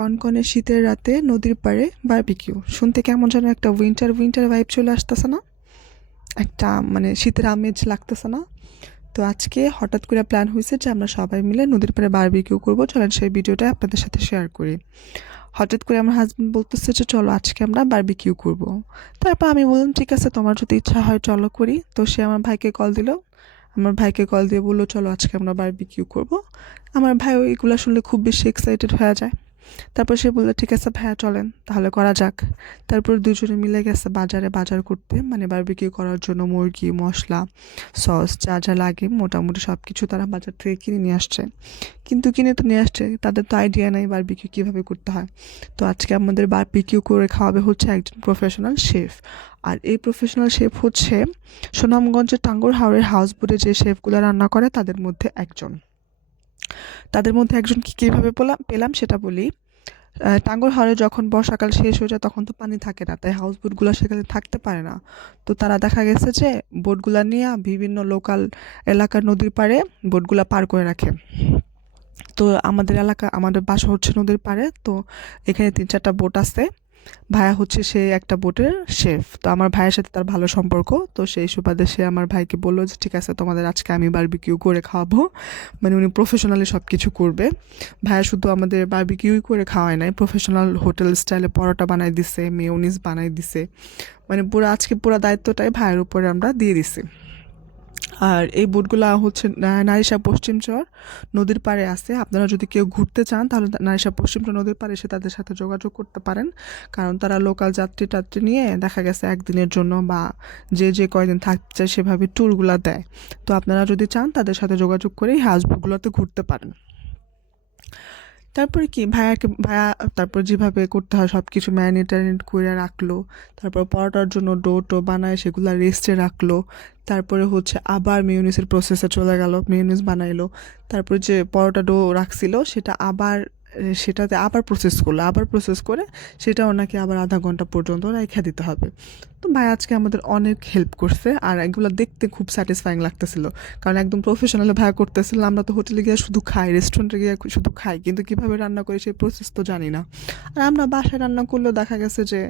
কনকনে শীতের রাতে নদীর পাড়ে বারবিকিউ শুনতে কেমন যেন একটা উইন্টার উইন্টার ভাইব চলে আসতেছে না? একটা মানে শীতের আমেজ লাগতেছে না? তো আজকে হঠাৎ করে প্ল্যান হয়েছে যে আমরা সবাই মিলে নদীর পাড়ে বারবিকিউ করবো। চলেন সেই ভিডিওটা আপনাদের সাথে শেয়ার করি। হঠাৎ করে আমার হাজব্যান্ড বলতেছে যে চলো আজকে আমরা বারবিকিউ করব। তারপর আমি বললাম ঠিক আছে, তোমার যদি ইচ্ছা হয় চলো করি। তো সে আমার ভাইকে কল দিল। আমার ভাইকে কল দিয়ে বললো চলো আজকে আমরা বারবিকিউ করব। আমার ভাই ওইগুলো শুনলে খুব বেশি এক্সাইটেড হয়ে যায়। তারপর সে বললো ঠিক আছে ভাইয়া চলেন তাহলে করা যাক। তারপর দুজনে মিলে গেছে বাজারে বাজার করতে, মানে বারবিকিউ করার জন্য মুরগি, মশলা, সস যা যা লাগে মোটামুটি সব কিছু তারা বাজার থেকে কিনে নিয়ে আসছে। কিন্তু কিনে তো নিয়ে আসছে, তাদের তো আইডিয়া নাই বারবিকিউ কীভাবে করতে হয়। তো আজকে আমাদের বারবিকিউ করে খাওয়াবে হচ্ছে একজন প্রফেশনাল শেফ। আর এই প্রফেশনাল শেফ হচ্ছে সুনামগঞ্জের টাঙ্গুর হাওরের হাউসবোটে যে শেফগুলো রান্না করে তাদের মধ্যে একজন। কীভাবে পেলাম সেটা বলি। টাঙ্গুর হাওরে যখন বর্ষাকাল শেষ হয়ে যায় তখন তো পানি থাকে না, তাই হাউস বোটগুলো সেখানে থাকতে পারে না। তো তারা দেখা গেছে যে বোটগুলা নিয়ে বিভিন্ন লোকাল এলাকার নদীর পাড়ে বোটগুলা পার করে রাখে। তো আমাদের বাসা হচ্ছে নদীর পাড়ে। তো এখানে ৩-৪টা বোট আছে। ভাইয়া হচ্ছে সে একটা বোটের শেফ। তো আমার ভাইয়ের সাথে তার ভালো সম্পর্ক। তো সেই সুবাদে সে আমার ভাইকে বললো যে ঠিক আছে তোমাদের আজকে আমি বারবিকিউ করে খাওয়াবো। মানে উনি প্রফেশনালি সব কিছু করবে। ভাইয়া শুধু আমাদের বারবিকিউই করে খাওয়ায় নাই, প্রফেশনাল হোটেল স্টাইলে পরোটা বানাই দিছে, মেয়োনিজ বানাই দিছে। মানে আজকে পুরো দায়িত্বটাই ভাইয়ের উপরে আমরা দিয়ে দিছি। আর এই বোটগুলা হচ্ছে নারিশা পশ্চিম চর নদীর পাড়ে আছে। আপনারা যদি কেউ ঘুরতে চান তাহলে নারিশা পশ্চিম চর নদীর পাড়ে এসে তাদের সাথে যোগাযোগ করতে পারেন, কারণ তারা লোকাল যাত্রী টাত্রী নিয়ে দেখা গেছে একদিনের জন্য বা যে কয়দিন থাকতে চায় সেভাবে ট্যুরগুলো দেয়। তো আপনারা যদি চান তাদের সাথে যোগাযোগ করে এই হাউসবোটগুলোতে ঘুরতে পারেন। তারপরে কি ভাইয়া তারপর যেভাবে করতে হয় সব কিছু ম্যারিনেট করে রাখলো। তারপর পরোটার জন্য ডো বানায় সেগুলো রেস্টে রাখলো। তারপরে হচ্ছে আবার মেয়োনিজের প্রসেসে চলে গেল, মেয়োনিজ বানাইলো। তারপরে যে পরোটা ডো রাখছিল সেটাতে আবার প্রসেস করে সেটাও নাকি আবার আধা ঘন্টা পর্যন্ত রেখে দিতে হবে। তো ভাই আজকে আমাদের অনেক হেল্প করছে, আর এগুলো দেখতে খুব স্যাটিসফাইং লাগতেছিল, কারণ একদম প্রফেশনালি ভাইয়া করতেছিল। আমরা তো হোটেলে গিয়ে শুধু খাই, রেস্টুরেন্টে গিয়ে শুধু খাই, কিন্তু কীভাবে রান্না করি সেই প্রসেস তো জানি না। আর আমরা বাসায় রান্না করলেও দেখা গেছে যে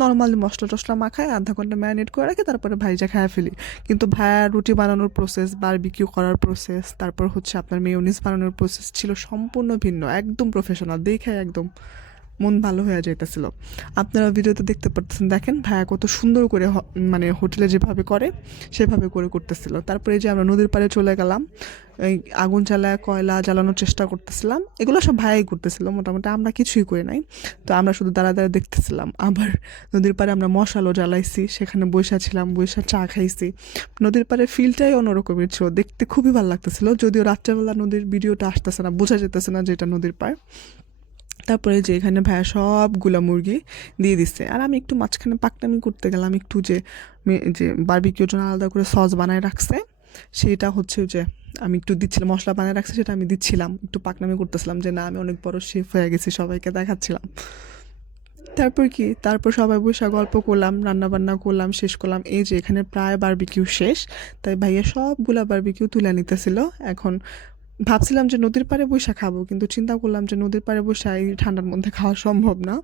নর্মালি মশলা টশলা মাখায় আধা ঘন্টা ম্যারিনেট করে রাখি, তারপরে ভাইজা খায় ফেলি। কিন্তু ভাইয়া রুটি বানানোর প্রসেস, বারবিকিউ করার প্রসেস, তারপর হচ্ছে আপনার মেয়োনিজ বানানোর প্রসেস ছিল সম্পূর্ণ ভিন্ন, একদম প্রফেশনাল, দেখে একদম মন ভালো হয়ে যাইতেছিল। আপনারা ভিডিওতে দেখতে পারতেছেন, দেখেন ভাইয়া কত সুন্দর করে মানে হোটেলে যেভাবে করে সেভাবে করে করতেছিল। তারপরে যে আমরা নদীর পাড়ে চলে গেলাম, এই আগুন জ্বালায় কয়লা জ্বালানোর চেষ্টা করতেছিলাম, এগুলো সব ভাইয়াই করতেছিল, মোটামুটি আমরা কিছুই করি নাই। তো আমরা শুধু দাঁড়া দেখতেছিলাম। আবার নদীর পাড়ে আমরা মশালও জ্বালাইছি, সেখানে বৈশা চা খাইছি। নদীর পাড়ে ফিলটাই অন্যরকমের ছিল, দেখতে খুবই ভালো লাগতেছিল। যদিও রাত্রেবেলা নদীর ভিডিওটা আসতেছে না, বোঝা যেতেছে না যে এটা নদীর পাড়। তারপরে যে এখানে ভাইয়া সবগুলা মুরগি দিয়ে দিচ্ছে, আর আমি একটু মাঝখানে পাকনামি করতে গেলাম একটু, যে বারবিকিউর জন্য আলাদা করে সস বানায় রাখছে সেটা হচ্ছে যে আমি একটু দিচ্ছিলাম, মশলা বানায় রাখছে সেটা আমি দিচ্ছিলাম, একটু পাকনামি করতেছিলাম যে না আমি অনেক বড় শেফ হয়ে গেছি, সবাইকে দেখাচ্ছিলাম। তারপর সবাই বসে গল্প করলাম, রান্না বান্না করলাম, শেষ করলাম। এই যে এখানে প্রায় বারবিকিউ শেষ, তাই ভাইয়া সবগুলা বারবিকিউ তুলে নিতেছিল। এখন ভাবছিলাম যে নদীর পাড়ে বসে খাবো, কিন্তু চিন্তা করলাম যে নদীর পাড়ে বসে এই ঠান্ডার মধ্যে খাওয়া সম্ভব না।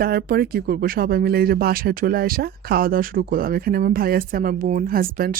তারপরে কি করব, সবাই মিলে এই যে বাসায় চলে আসা খাওয়া দাওয়া শুরু করলাম। এখানে আমার ভাই আসছে, আমার বোন, হাজব্যান্ড।